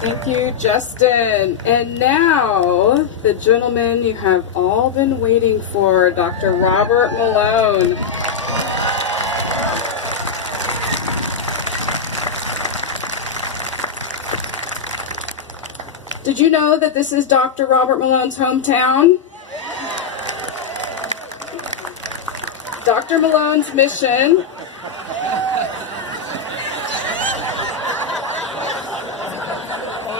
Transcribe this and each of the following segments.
Thank you, Justin. And now, the gentleman you have all been waiting for, Dr. Robert Malone. Did you know that this is Dr. Robert Malone's hometown? Dr. Malone's mission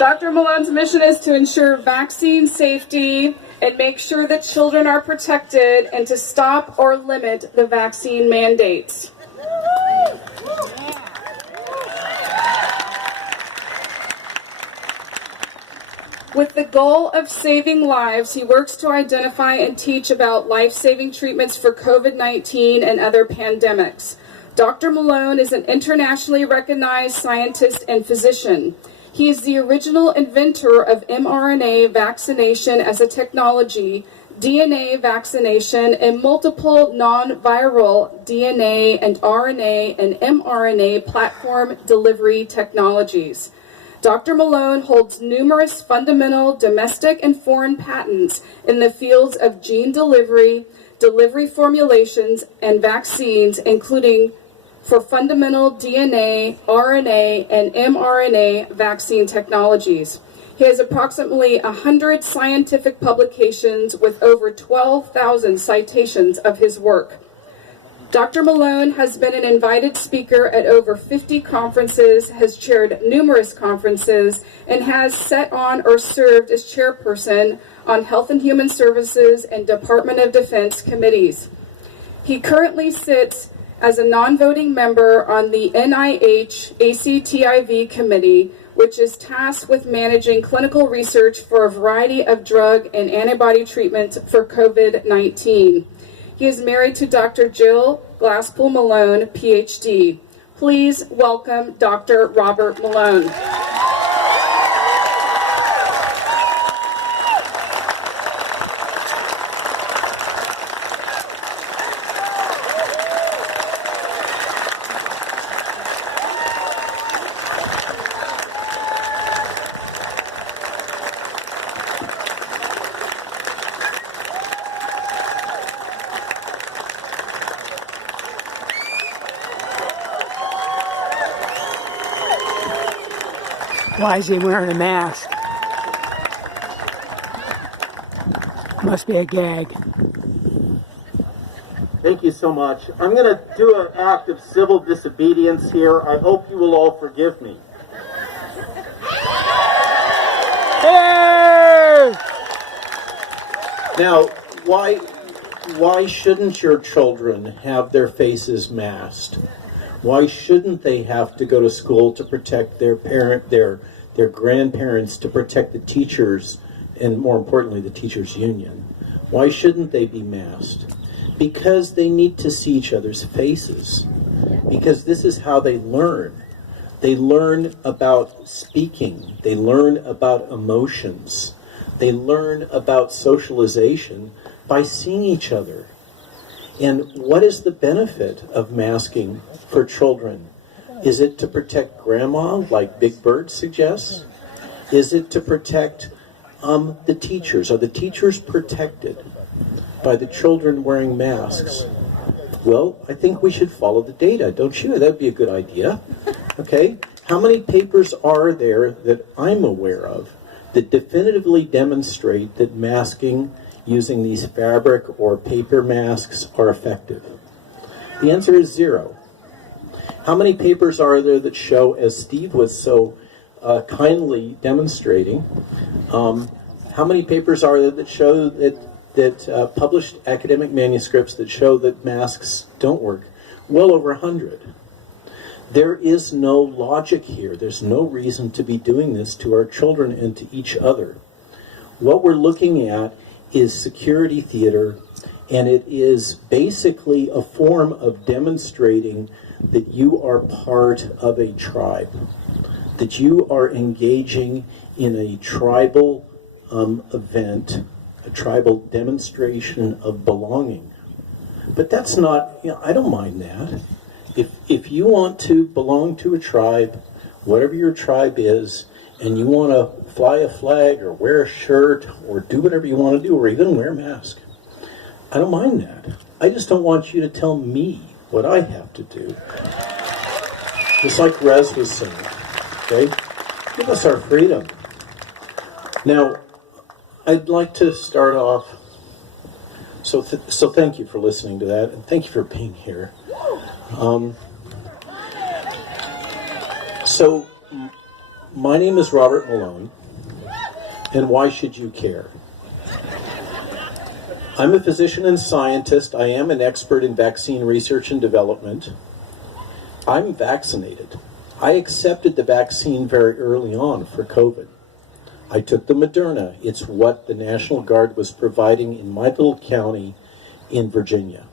Dr. Malone's mission is to ensure vaccine safety and make sure that children are protected and to stop or limit the vaccine mandates. With the goal of saving lives, he works to identify and teach about life-saving treatments for COVID-19 and other pandemics. Dr. Malone is an internationally recognized scientist and physician. He is the original inventor of mRNA vaccination as a technology, DNA vaccination, and multiple non-viral DNA and RNA and mRNA platform delivery technologies. Dr. Malone holds numerous fundamental domestic and foreign patents in the fields of gene delivery, delivery formulations, and vaccines, including for fundamental DNA, RNA, and mRNA vaccine technologies. He has approximately 100 scientific publications with over 12,000 citations of his work. Dr. Malone has been an invited speaker at over 50 conferences, has chaired numerous conferences, and has sat on or served as chairperson on Health and Human Services and Department of Defense committees. He currently sits as a non-voting member on the NIH ACTIV committee, which is tasked with managing clinical research for a variety of drug and antibody treatments for COVID-19. He is married to Dr. Jill Glasspool Malone, PhD. Please welcome Dr. Robert Malone. Why is he wearing a mask? Must be a gag. Thank you so much. I'm going to do an act of civil disobedience here. I hope you will all forgive me. Hey! Now, why shouldn't your children have their faces masked? Why shouldn't they have to go to school to protect their grandparents, to protect the teachers, and more importantly, the teachers' union? Why shouldn't they be masked? Because they need to see each other's faces. Because this is how they learn. They learn about speaking. They learn about emotions. They learn about socialization by seeing each other. And what is the benefit of masking for children? Is it to protect grandma, like Big Bird suggests? Is it to protect the teachers? Are the teachers protected by the children wearing masks? Well, I think we should follow the data, don't you? That'd be a good idea. Okay? How many papers are there that I'm aware of that definitively demonstrate that masking using these fabric or paper masks are effective? The answer is 0. How many papers are there that show, as Steve was so kindly demonstrating, how many papers are there that show that published academic manuscripts that show that masks don't work? Well over 100. There is no logic here. There's no reason to be doing this to our children and to each other. What we're looking at is security theater, and it is basically a form of demonstrating that you are part of a tribe, that you are engaging in a tribal event, a tribal demonstration of belonging. But that's not, I don't mind that. If you want to belong to a tribe, whatever your tribe is, and you want to fly a flag or wear a shirt or do whatever you want to do or even wear a mask, I don't mind that. I just don't want you to tell me what I have to do. Just like Rez was saying, okay? Give us our freedom. Now, I'd like to start off, so thank you for listening to that, and thank you for being here. So, my name is Robert Malone, and why should you care? I'm a physician and scientist. I am an expert in vaccine research and development. I'm vaccinated. I accepted the vaccine very early on for COVID. I took the Moderna. It's what the National Guard was providing in my little county in Virginia.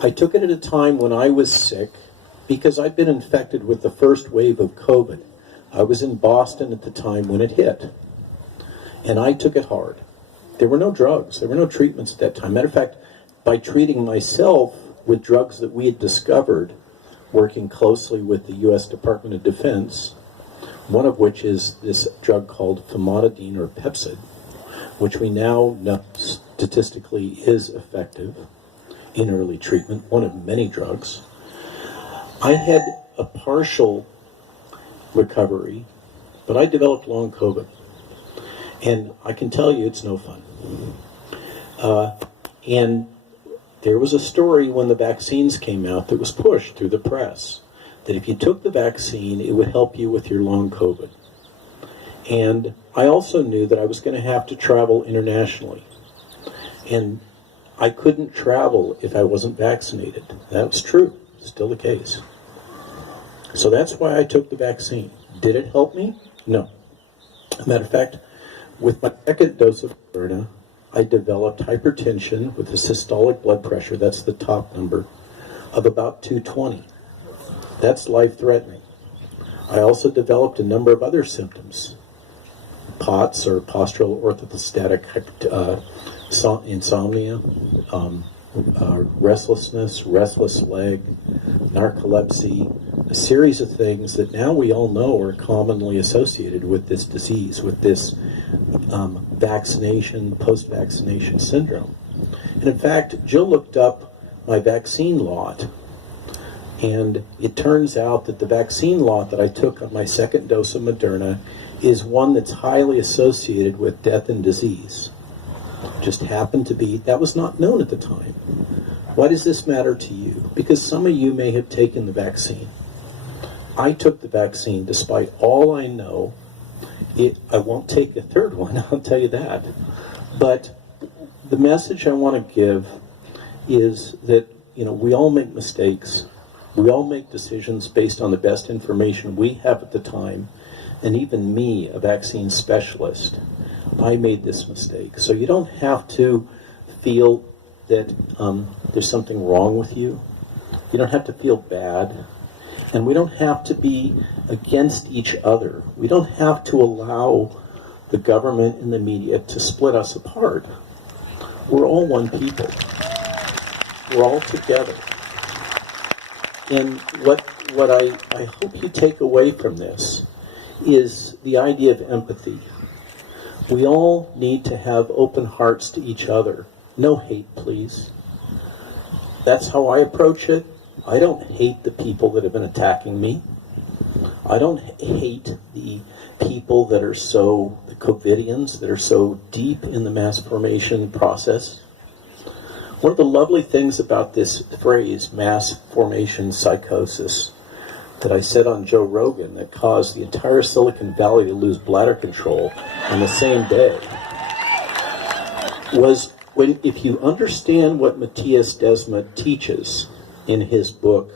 I took it at a time when I was sick because I'd been infected with the first wave of COVID. I was in Boston at the time when it hit, and I took it hard. There were no drugs. There were no treatments at that time. Matter of fact, by treating myself with drugs that we had discovered, working closely with the U.S. Department of Defense, one of which is this drug called famotidine or Pepsid, which we now know statistically is effective in early treatment, one of many drugs. I had a partial recovery, but I developed long COVID. And I can tell you it's no fun. And there was a story when the vaccines came out that was pushed through the press, that if you took the vaccine, it would help you with your long COVID. And I also knew that I was going to have to travel internationally. And I couldn't travel if I wasn't vaccinated. That was true, still the case. So that's why I took the vaccine. Did it help me? No. Matter of fact, with my second dose of Moderna, I developed hypertension with a systolic blood pressure, that's the top number, of about 220. That's life-threatening. I also developed a number of other symptoms. POTS, or postural orthostatic insomnia, restlessness, restless leg, narcolepsy, a series of things that now we all know are commonly associated with this disease, with this vaccination, post-vaccination syndrome. And in fact, Jill looked up my vaccine lot, and it turns out that the vaccine lot that I took on my second dose of Moderna is one that's highly associated with death and disease. Just happened to be, that was not known at the time. Why does this matter to you? Because some of you may have taken the vaccine. I took the vaccine despite all I know. I won't take a third one, I'll tell you that. But the message I want to give is that, we all make mistakes. We all make decisions based on the best information we have at the time. And even me, a vaccine specialist, I made this mistake. So you don't have to feel that there's something wrong with you. You don't have to feel bad. And we don't have to be against each other. We don't have to allow the government and the media to split us apart. We're all one people. We're all together. And what I hope you take away from this is the idea of empathy. We all need to have open hearts to each other. No hate, please. That's how I approach it. I don't hate the people that have been attacking me. I don't hate the people that are the COVIDians, that are so deep in the mass formation process. One of the lovely things about this phrase, mass formation psychosis, that I said on Joe Rogan that caused the entire Silicon Valley to lose bladder control on the same day, was if you understand what Matthias Desmet teaches in his book,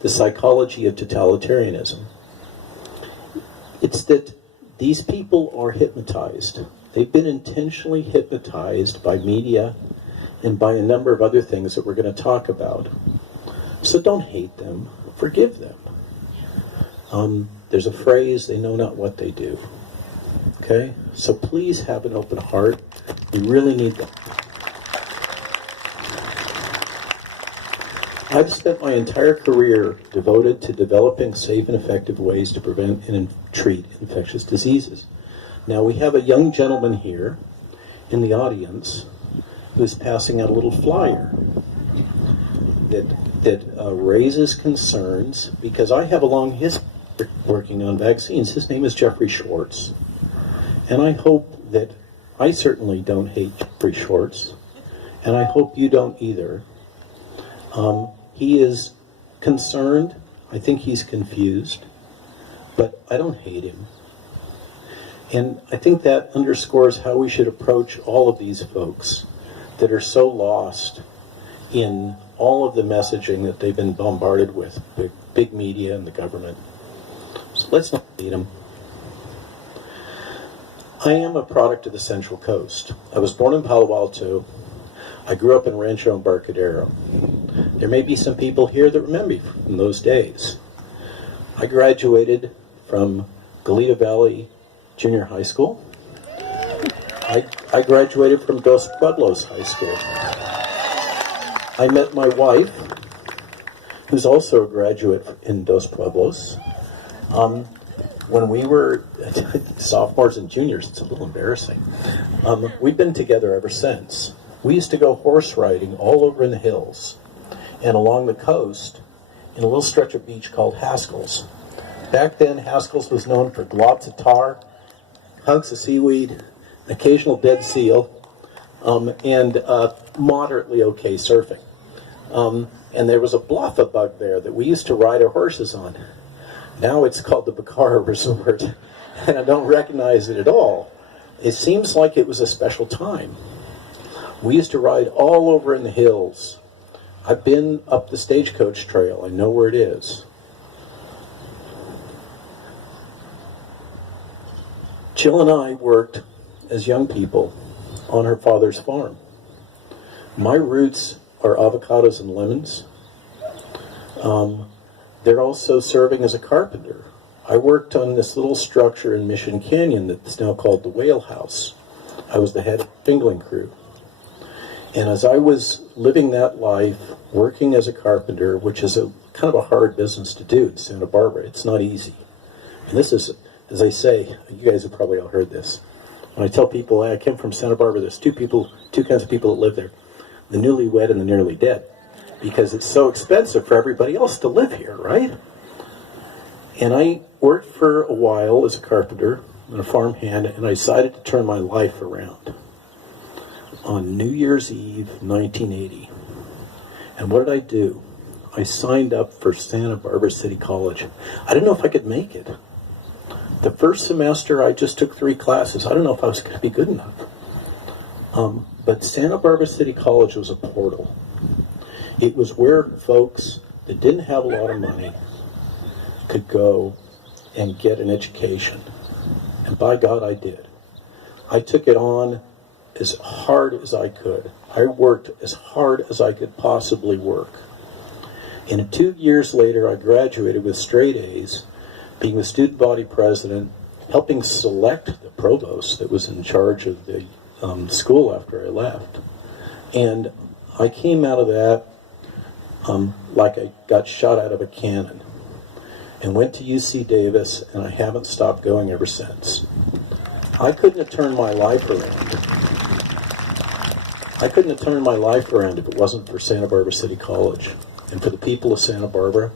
The Psychology of Totalitarianism, it's that these people are hypnotized. They've been intentionally hypnotized by media and by a number of other things that we're going to talk about. So don't hate them, forgive them. There's a phrase, they know not what they do. Okay? So please have an open heart. We really need that. I've spent my entire career devoted to developing safe and effective ways to prevent and treat infectious diseases. Now, we have a young gentleman here in the audience who's passing out a little flyer that raises concerns, because I have a long history working on vaccines. His name is Jeffrey Schwartz. And I hope that I certainly don't hate Jeffrey Schwartz, and I hope you don't either. He is concerned. I think he's confused, but I don't hate him. And I think that underscores how we should approach all of these folks that are so lost in all of the messaging that they've been bombarded with, big media and the government. So let's not hate them. I am a product of the Central Coast. I was born in Palo Alto. I grew up in Rancho Embarcadero. There may be some people here that remember me from those days. I graduated from Goleta Valley Junior High School. I graduated from Dos Pueblos High School. I met my wife, who's also a graduate in Dos Pueblos. When we were sophomores and juniors, it's a little embarrassing. We've been together ever since. We used to go horse riding all over in the hills and along the coast in a little stretch of beach called Haskell's. Back then, Haskell's was known for globs of tar, hunks of seaweed, an occasional dead seal, and moderately okay surfing. And there was a blotha bug there that we used to ride our horses on. Now it's called the Bacara Resort, and I don't recognize it at all. It seems like it was a special time. We used to ride all over in the hills. I've been up the Stagecoach Trail. I know where it is. Jill and I worked as young people on her father's farm. My roots are avocados and lemons. They're also serving as a carpenter. I worked on this little structure in Mission Canyon that's now called the Whale House. I was the head of the shingling crew. And as I was living that life, working as a carpenter, which is a kind of a hard business to do in Santa Barbara, it's not easy. And this is, as I say, you guys have probably all heard this. When I tell people, hey, I came from Santa Barbara, there's two kinds of people that live there. The newlywed and the nearly dead. Because it's so expensive for everybody else to live here, right? And I worked for a while as a carpenter and a farmhand, and I decided to turn my life around on New Year's Eve, 1980. And what did I do? I signed up for Santa Barbara City College. I didn't know if I could make it. The first semester, I just took 3 classes. I don't know if I was going to be good enough. But Santa Barbara City College was a portal. It was where folks that didn't have a lot of money could go and get an education. And by God, I did. I took it on as hard as I could. I worked as hard as I could possibly work. And 2 years later, I graduated with straight A's, being the student body president, helping select the provost that was in charge of the school after I left. And I came out of that like I got shot out of a cannon, and went to UC Davis, and I haven't stopped going ever since. I couldn't have turned my life around. I couldn't have turned my life around if it wasn't for Santa Barbara City College and for the people of Santa Barbara.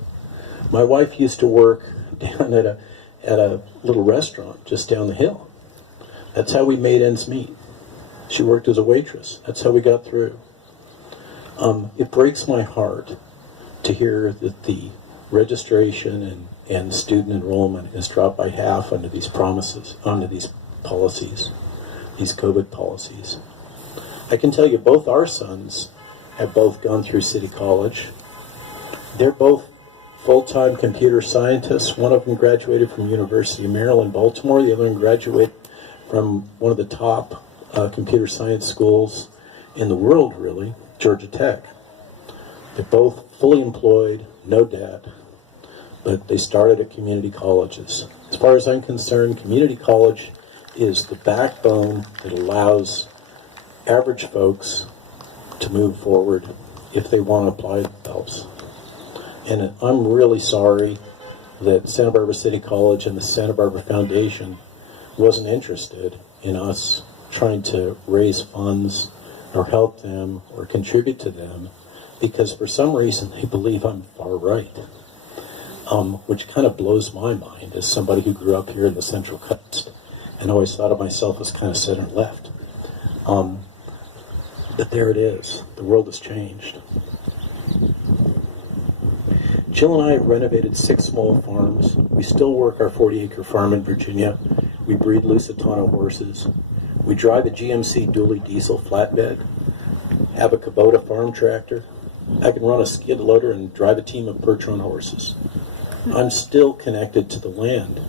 My wife used to work down at a little restaurant just down the hill. That's how we made ends meet. She worked as a waitress. That's how we got through. It breaks my heart to hear that the registration and student enrollment has dropped by half under these promises, under these policies, these COVID policies. I can tell you both our sons have both gone through City College. They're both full-time computer scientists. One of them graduated from University of Maryland, Baltimore. The other one graduated from one of the top computer science schools in the world, really, Georgia Tech. They're both fully employed, no debt, but they started at community colleges. As far as I'm concerned, community college is the backbone that allows average folks to move forward if they want to apply themselves. And I'm really sorry that Santa Barbara City College and the Santa Barbara Foundation wasn't interested in us trying to raise funds or help them or contribute to them, because for some reason they believe I'm far right, which kind of blows my mind as somebody who grew up here in the Central Coast and always thought of myself as kind of center left. But there it is. The world has changed. Jill and I have renovated 6 small farms. We still work our 40-acre farm in Virginia. We breed Lusitano horses. We drive a GMC dually diesel flatbed, have a Kubota farm tractor. I can run a skid loader and drive a team of Percheron horses. I'm still connected to the land.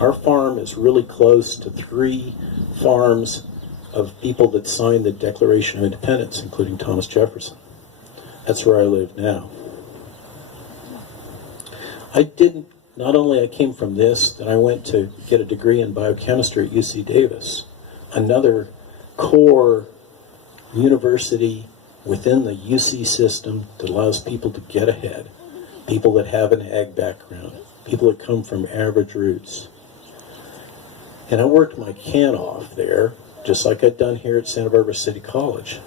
Our farm is really close to 3 farms of people that signed the Declaration of Independence, including Thomas Jefferson. That's where I live now. Not only I came from this, then I went to get a degree in biochemistry at UC Davis, another core university within the UC system that allows people to get ahead, people that have an ag background, people that come from average roots. And I worked my can off there, just like I'd done here at Santa Barbara City College.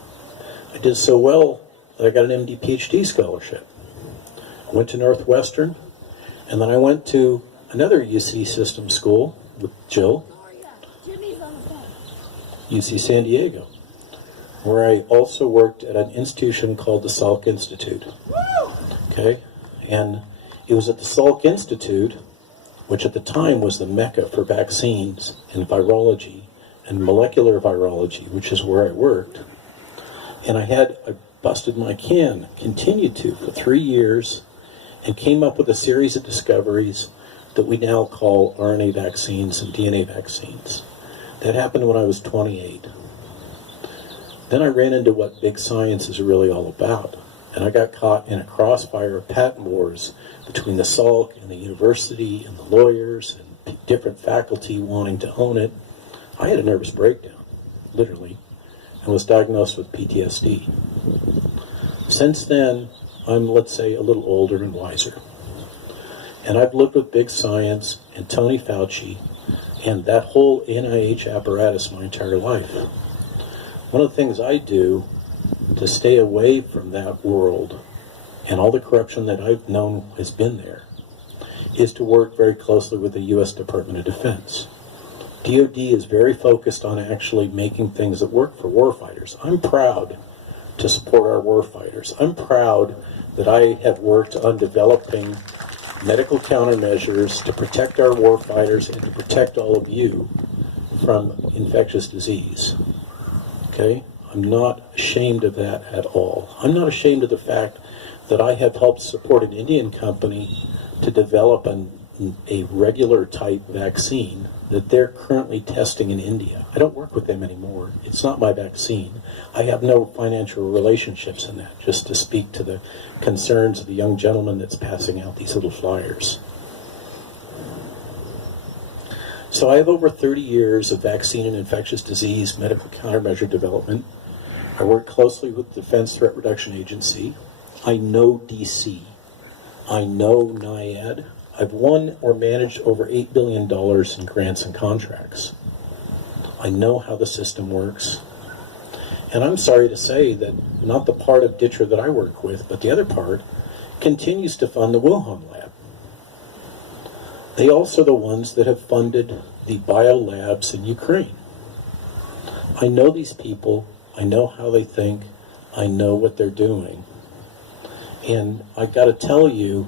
I did so well that I got an MD PhD scholarship. I went to Northwestern, and then I went to another UC system school with Jill, UC San Diego, where I also worked at an institution called the Salk Institute. Okay? And it was at the Salk Institute, which at the time was the mecca for vaccines and virology and molecular virology, which is where I worked. And I busted my can, continued to, for 3 years, and came up with a series of discoveries that we now call RNA vaccines and DNA vaccines. That happened when I was 28. Then I ran into what big science is really all about, and I got caught in a crossfire of patent wars between the Salk and the university and the lawyers and different faculty wanting to own it. I had a nervous breakdown, literally, and was diagnosed with PTSD. Since then, I'm, let's say, a little older and wiser. And I've lived with big science and Tony Fauci and that whole NIH apparatus my entire life. One of the things I do to stay away from that world and all the corruption that I've known has been there is to work very closely with the U.S. Department of Defense. DoD is very focused on actually making things that work for warfighters. I'm proud to support our warfighters. I'm proud that I have worked on developing medical countermeasures to protect our warfighters and to protect all of you from infectious disease. Okay? I'm not ashamed of that at all. I'm not ashamed of the fact that I have helped support an Indian company to develop a regular type vaccine that they're currently testing in India. I don't work with them anymore. It's not my vaccine. I have no financial relationships in that, just to speak to the concerns of the young gentleman that's passing out these little flyers. So I have over 30 years of vaccine and infectious disease medical countermeasure development. I work closely with the Defense Threat Reduction Agency. I know DC. I know NIAID. I've won or managed over $8 billion in grants and contracts. I know how the system works. And I'm sorry to say that not the part of DITRA that I work with, but the other part continues to fund the Wuhan lab. They also are the ones that have funded the biolabs in Ukraine. I know these people. I know how they think. I know what they're doing. And I got to tell you,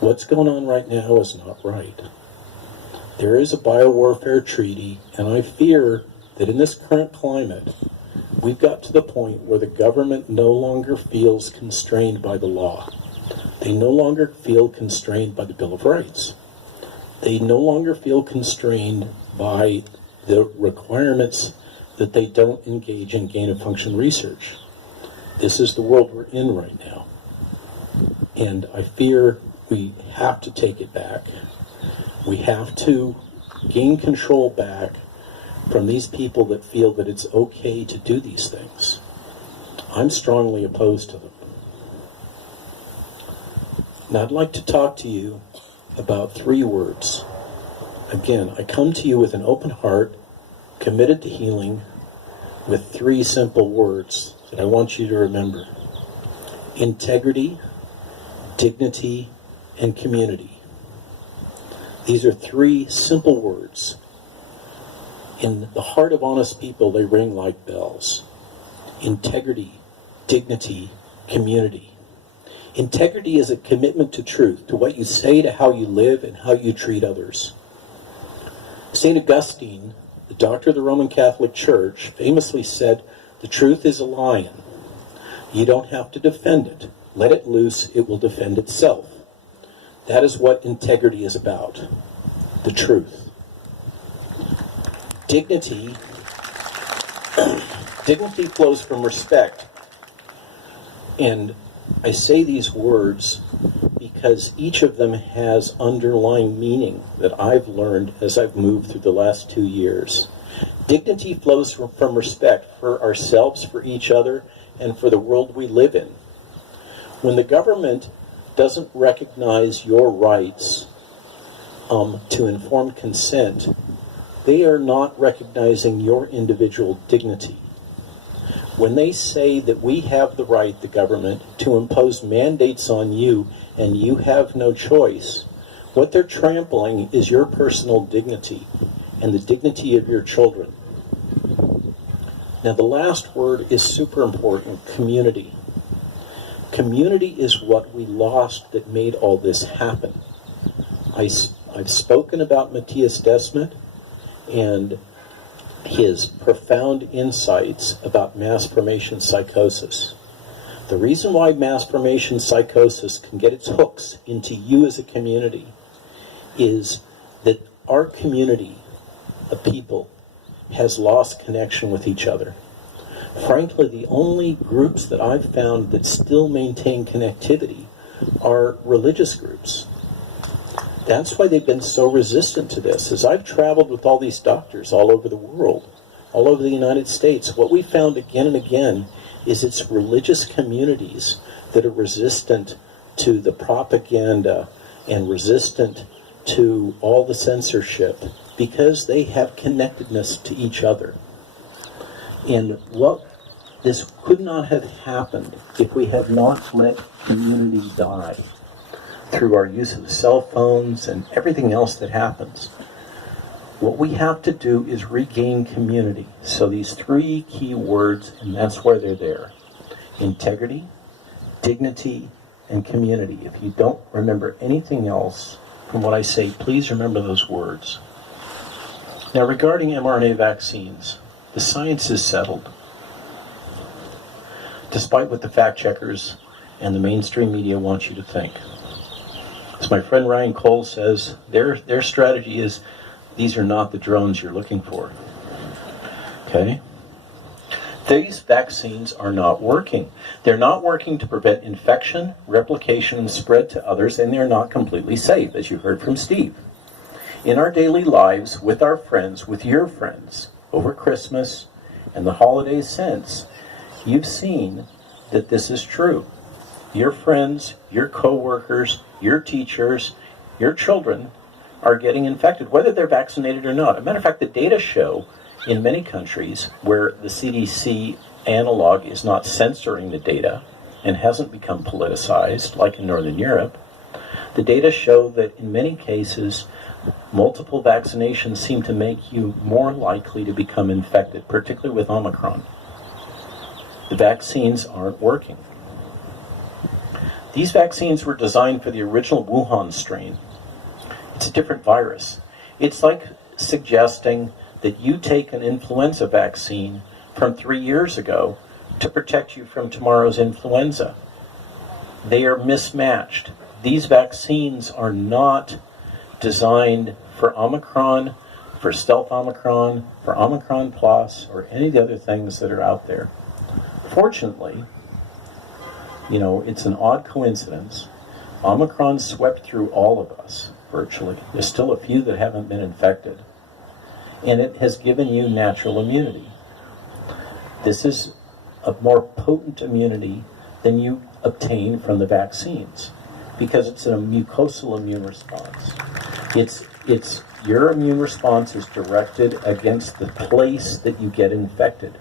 what's going on right now is not right. There is a biowarfare treaty, and I fear that in this current climate, we've got to the point where the government no longer feels constrained by the law. They no longer feel constrained by the Bill of Rights. They no longer feel constrained by the requirements that they don't engage in gain-of-function research. This is the world we're in right now. And I fear we have to take it back. We have to gain control back from these people that feel that it's okay to do these things. I'm strongly opposed to them. And I'd like to talk to you about 3 words. Again, I come to you with an open heart, committed to healing, with 3 simple words that I want you to remember. Integrity, dignity, and community. These are 3 simple words. In the heart of honest people, they ring like bells. Integrity, dignity, community. Integrity is a commitment to truth, to what you say, to how you live, and how you treat others. St. Augustine, the doctor of the Roman Catholic Church, famously said, "The truth is a lion. You don't have to defend it. Let it loose, it will defend itself." That is what integrity is about, the truth. Dignity flows from respect. And I say these words because each of them has underlying meaning that I've learned as I've moved through the last 2 years. Dignity flows from respect for ourselves, for each other, and for the world we live in. When the government doesn't recognize your rights to informed consent, they are not recognizing your individual dignity. When they say that we have the right, the government, to impose mandates on you and you have no choice, what they're trampling is your personal dignity and the dignity of your children. Now the last word is super important, community. Community is what we lost that made all this happen. I've spoken about Matthias Desmet and his profound insights about mass formation psychosis. The reason why mass formation psychosis can get its hooks into you as a community is that our community of people has lost connection with each other. Frankly, the only groups that I've found that still maintain connectivity are religious groups. That's why they've been so resistant to this. As I've traveled with all these doctors all over the world, all over the United States, what we found again and again is it's religious communities that are resistant to the propaganda and resistant to all the censorship because they have connectedness to each other. And this could not have happened if we had not let community die through our use of cell phones and everything else that happens. What we have to do is regain community. So these 3 key words, and that's why they're there. Integrity, dignity, and community. If you don't remember anything else from what I say, please remember those words. Now regarding mRNA vaccines, the science is settled. Despite what the fact checkers and the mainstream media want you to think. As my friend Ryan Cole says, their strategy is, these are not the drones you're looking for. Okay? These vaccines are not working. They're not working to prevent infection, replication, and spread to others, and they're not completely safe, as you heard from Steve. In our daily lives, with our friends, with your friends, over Christmas and the holidays since, you've seen that this is true. Your friends, your co-workers, your teachers, your children are getting infected, whether they're vaccinated or not. As a matter of fact, the data show in many countries where the CDC analog is not censoring the data and hasn't become politicized, like in Northern Europe, the data show that in many cases, multiple vaccinations seem to make you more likely to become infected, particularly with Omicron. The vaccines aren't working. These vaccines were designed for the original Wuhan strain. It's a different virus. It's like suggesting that you take an influenza vaccine from 3 years ago to protect you from tomorrow's influenza. They are mismatched. These vaccines are not designed for Omicron, for stealth Omicron, for Omicron Plus, or any of the other things that are out there. Fortunately, it's an odd coincidence. Omicron swept through all of us, virtually. There's still a few that haven't been infected. And it has given you natural immunity. This is a more potent immunity than you obtain from the vaccines. because it's a mucosal immune response. It's your immune response is directed against the place that you get infected.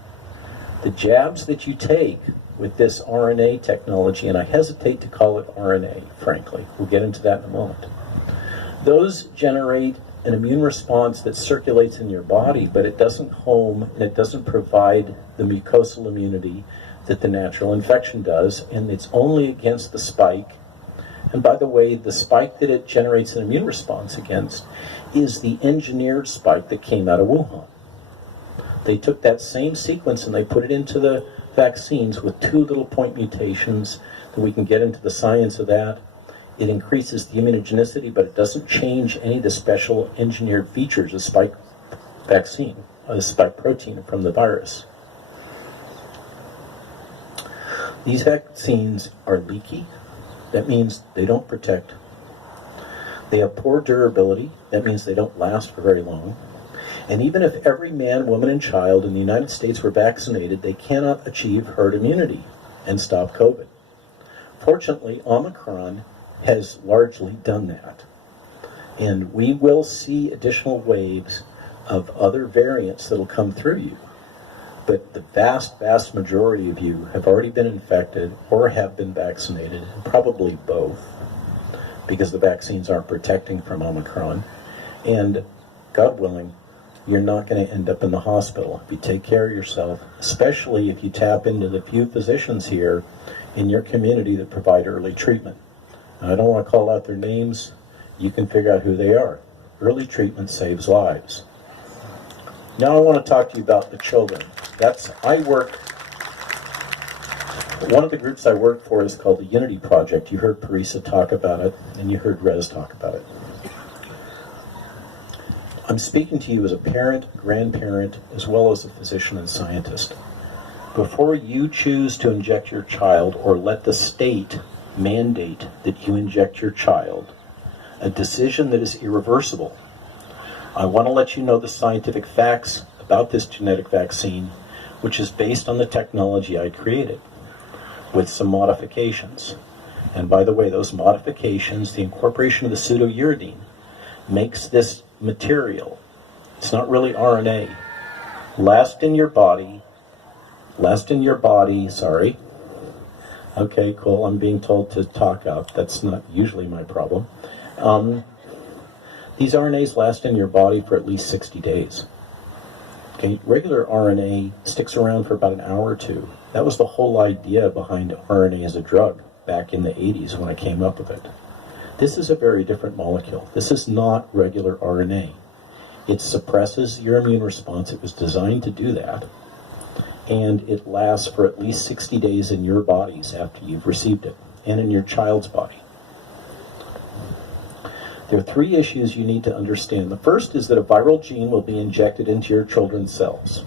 The jabs that you take with this RNA technology, and I hesitate to call it RNA, frankly, we'll get into that in a moment, those generate an immune response that circulates in your body, but it doesn't home and it doesn't provide the mucosal immunity that the natural infection does, and it's only against the spike. And by the way, the spike that it generates an immune response against is the engineered spike that came out of Wuhan. They took that same sequence and they put it into the vaccines with 2 little point mutations, that we can get into the science of that. It increases the immunogenicity, but it doesn't change any of the special engineered features of spike vaccine, or the spike protein from the virus. These vaccines are leaky. That means they don't protect. They have poor durability. That means they don't last for very long. And even if every man, woman, and child in the United States were vaccinated, they cannot achieve herd immunity and stop COVID. Fortunately, Omicron has largely done that. And we will see additional waves of other variants that will come through you. But the vast, vast majority of you have already been infected or have been vaccinated, and probably both, because the vaccines aren't protecting from Omicron. And God willing, you're not going to end up in the hospital if you take care of yourself, especially if you tap into the few physicians here in your community that provide early treatment. I don't want to call out their names. You can figure out who they are. Early treatment saves lives. Now I want to talk to you about the children. One of the groups I work for is called the Unity Project. You heard Parisa talk about it, and you heard Rez talk about it. I'm speaking to you as a parent, grandparent, as well as a physician and scientist. Before you choose to inject your child or let the state mandate that you inject your child, a decision that is irreversible, I want to let you know the scientific facts about this genetic vaccine, which is based on the technology I created, with some modifications. And by the way, those modifications, the incorporation of the pseudouridine, makes this material, it's not really RNA, last in your body, Okay, cool, I'm being told to talk up. That's not usually my problem. These RNAs last in your body for at least 60 days. Okay, regular RNA sticks around for about an hour or two. That was the whole idea behind RNA as a drug back in the 80s when I came up with it. This is a very different molecule. This is not regular RNA. It suppresses your immune response. It was designed to do that. And it lasts for at least 60 days in your bodies after you've received it, and in your child's body. There are 3 issues you need to understand. The first is that a viral gene will be injected into your children's cells.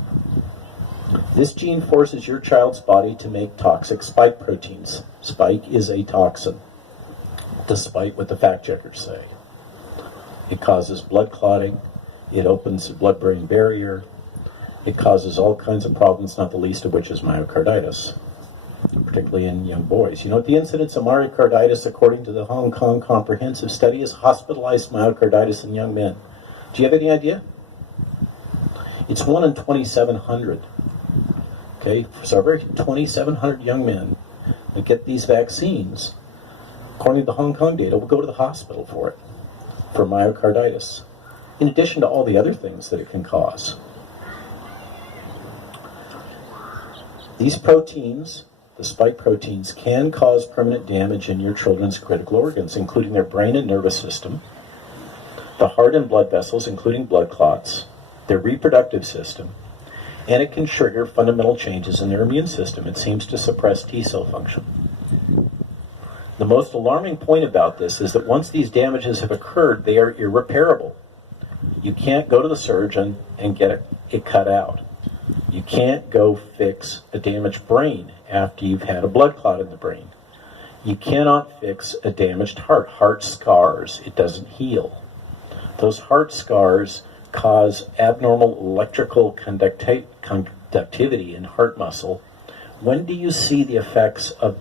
This gene forces your child's body to make toxic spike proteins. Spike is a toxin, despite what the fact checkers say. It causes blood clotting. It opens the blood-brain barrier. It causes all kinds of problems, not the least of which is myocarditis, particularly in young boys. You know what the incidence of myocarditis, according to the Hong Kong Comprehensive Study, is hospitalized myocarditis in young men. Do you have any idea? It's 1 in 2,700. Okay, so every 2,700 young men that get these vaccines, according to the Hong Kong data, will go to the hospital for it, for myocarditis, in addition to all the other things that it can cause. These proteins, the spike proteins, can cause permanent damage in your children's critical organs, including their brain and nervous system, the heart and blood vessels, including blood clots, their reproductive system, and it can trigger fundamental changes in their immune system. It seems to suppress T-cell function. The most alarming point about this is that once these damages have occurred, they are irreparable. You can't go to the surgeon and get it cut out. You can't go fix a damaged brain after you've had a blood clot in the brain. You cannot fix a damaged heart. Heart scars. It doesn't heal. Those heart scars cause abnormal electrical conductivity in heart muscle. When do you see the effects of